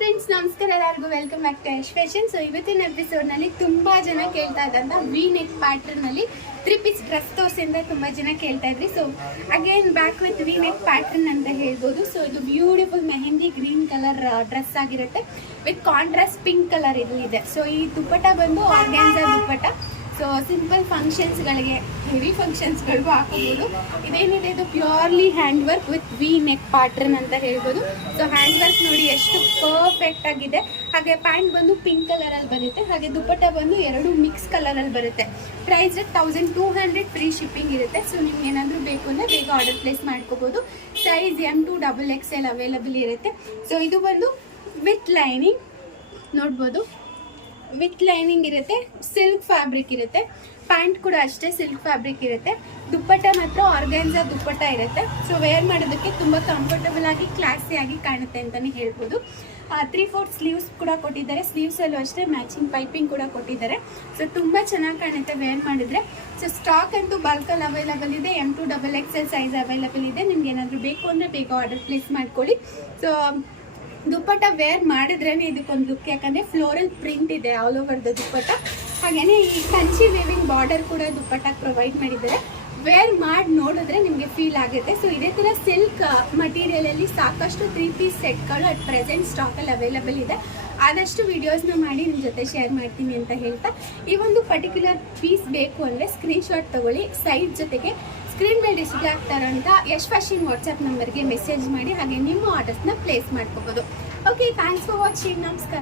Friends, ನಮಸ್ಕಾರ ಎಲ್ಲರಿಗೂ. Welcome back to Yash fashion. So ಇವತ್ತಿನ ಎಪಿಸೋಡ್ನಲ್ಲಿ ತುಂಬ ಜನ ಕೇಳ್ತಾ ಇದ್ದಂಥ ವಿ ನೆಕ್ ಪ್ಯಾಟ್ರನಲ್ಲಿ 3 ಪೀಸ್ ಡ್ರೆಸ್ ತೋರಿಸಿ ಅಂತ ತುಂಬ ಜನ ಕೇಳ್ತಾ ಇದ್ರಿ. So again back with V neck pattern ಅಂತ ಹೇಳ್ಬೋದು. ಸೊ ಇದು beautiful mehendi green colour dress ಆಗಿರುತ್ತೆ ವಿತ್ ಕಾಂಟ್ರಾಸ್ಟ್ ಪಿಂಕ್ ಕಲರ್ ಇದೆ. ಸೊ ಈ ದುಪ್ಪಟ್ಟ ಬಂದು ಆರ್ಗ್ಯಾನ್ಸಾ ದುಪ್ಪಟ್ಟ. ಸೊ ಸಿಂಪಲ್ ಫಂಕ್ಷನ್ಸ್ಗಳಿಗೆ, ಹೆವಿ ಫಂಕ್ಷನ್ಸ್ಗಳಿಗೂ ಹಾಕೋಬೋದು. ಇದೇನಿದೆ, ಇದು purely hand work with V neck pattern ಅಂತ ಹೇಳ್ಬೋದು. ಸೊ ಹ್ಯಾಂಡ್ ವರ್ಕ್ ನೋಡಿ ಎಷ್ಟು ಪರ್ಫೆಕ್ಟ್ ಆಗಿದೆ. ಹಾಗೆ ಪ್ಯಾಂಟ್ ಬಂದು ಪಿಂಕ್ ಕಲರಲ್ಲಿ ಬರುತ್ತೆ, ಹಾಗೆ ದುಪ್ಪಟ್ಟ ಬಂದು ಎರಡು ಮಿಕ್ಸ್ ಕಲರಲ್ಲಿ ಬರುತ್ತೆ. ಪ್ರೈಸ್ 1200 ಫ್ರೀ ಶಿಪ್ಪಿಂಗ್ ಇರುತ್ತೆ. ಸೊ ನಿಮ್ಗೆ ಏನಾದರೂ ಬೇಕು ಅಂದರೆ ಬೇಗ ಆರ್ಡರ್ ಪ್ಲೇಸ್ ಮಾಡ್ಕೋಬೋದು. Size M to XXL available ಇರುತ್ತೆ. ಸೊ ಇದು ಬಂದು ವಿತ್ ಲೈನಿಂಗ್ ನೋಡ್ಬೋದು, ವಿತ್ ಲೈನಿಂಗ್ ಇರುತ್ತೆ, ಸಿಲ್ಕ್ ಫ್ಯಾಬ್ರಿಕ್ ಇರುತ್ತೆ. ಪ್ಯಾಂಟ್ ಕೂಡ ಅಷ್ಟೇ ಸಿಲ್ಕ್ ಫ್ಯಾಬ್ರಿಕ್ ಇರುತ್ತೆ. ದುಪ್ಪಟ್ಟ ಮಾತ್ರ ಆರ್ಗ್ಯಾನ್ಸಾ ದುಪ್ಪಟ್ಟ ಇರುತ್ತೆ. ಸೊ ವೇರ್ ಮಾಡೋದಕ್ಕೆ ತುಂಬ ಕಂಫರ್ಟಬಲ್ ಆಗಿ ಕ್ಲಾಸಿಯಾಗಿ ಕಾಣುತ್ತೆ ಅಂತಲೇ ಹೇಳ್ಬೋದು. 3/4 ಸ್ಲೀವ್ಸ್ ಕೂಡ ಕೊಟ್ಟಿದ್ದಾರೆ. ಸ್ಲೀವ್ಸಲ್ಲೂ ಅಷ್ಟೇ ಮ್ಯಾಚಿಂಗ್ ಪೈಪಿಂಗ್ ಕೂಡ ಕೊಟ್ಟಿದ್ದಾರೆ. ಸೊ ತುಂಬ ಚೆನ್ನಾಗಿ ಕಾಣುತ್ತೆ ವೇರ್ ಮಾಡಿದರೆ. ಸೊ ಸ್ಟಾಕ್ ಅಂತೂ ಬಲ್ಕಲ್ಲಿ ಅವೈಲಬಲ್ ಇದೆ. M to XXL size available ಇದೆ. ನಿಮ್ಗೆ ಏನಾದರೂ ಬೇಕು ಅಂದರೆ ಬೇಗ ಆರ್ಡರ್ ಪ್ಲೇಸ್ ಮಾಡ್ಕೊಳ್ಳಿ. ಸೊ ದುಪ್ಪಟ್ಟ ವೇರ್ ಮಾಡಿದ್ರೇ ಇದಕ್ಕೊಂದು ಲುಕ್, ಯಾಕಂದರೆ ಫ್ಲೋರಲ್ ಪ್ರಿಂಟ್ ಇದೆ ಆಲ್ ಓವರ್ ದ ದುಪ್ಪಟ್ಟ. ಹಾಗೆಯೇ ಈ ಕಂಚಿ ವೇವಿಂಗ್ ಬಾರ್ಡರ್ ಕೂಡ ದುಪ್ಪಟ್ಟಾಗಿ ಪ್ರೊವೈಡ್ ಮಾಡಿದ್ದಾರೆ. ವೇರ್ ಮಾಡಿ ನೋಡಿದ್ರೆ ನಿಮಗೆ ಫೀಲ್ ಆಗುತ್ತೆ. ಸೊ ಇದೇ ಥರ ಸಿಲ್ಕ್ ಮಟೀರಿಯಲಲ್ಲಿ ಸಾಕಷ್ಟು 3 ಪೀಸ್ ಸೆಟ್ಗಳು ಅಟ್ ಪ್ರೆಸೆಂಟ್ ಸ್ಟಾಕಲ್ಲಿ ಅವೈಲಬಲ್ ಇದೆ. ಆದಷ್ಟು ವೀಡಿಯೋಸ್ನ ಮಾಡಿ ನಿಮ್ಮ ಜೊತೆ ಶೇರ್ ಮಾಡ್ತೀನಿ ಅಂತ ಹೇಳ್ತಾ, ಈ ಒಂದು ಪರ್ಟಿಕ್ಯುಲರ್ ಪೀಸ್ ಬೇಕು ಅಂದರೆ ಸ್ಕ್ರೀನ್ಶಾಟ್ ತೊಗೊಳ್ಳಿ. ಸೈಜ್ ಜೊತೆಗೆ ಸ್ಕ್ರೀನ್ ಮೇಲೆ ಡಿಸ್ಪ್ಲೇ ಆಗ್ತಾರಂತ ಯಶ್ ಫ್ಯಾಷನ್ ವಾಟ್ಸಪ್ ನಂಬರ್ಗೆ ಮೆಸೇಜ್ ಮಾಡಿ, ಹಾಗೆ ನಿಮ್ಮ ಆರ್ಡರ್ಸ್ನ ಪ್ಲೇಸ್ ಮಾಡ್ಕೋಬೋದು. Okay, thanks for watching. ನಮಸ್ಕಾರ.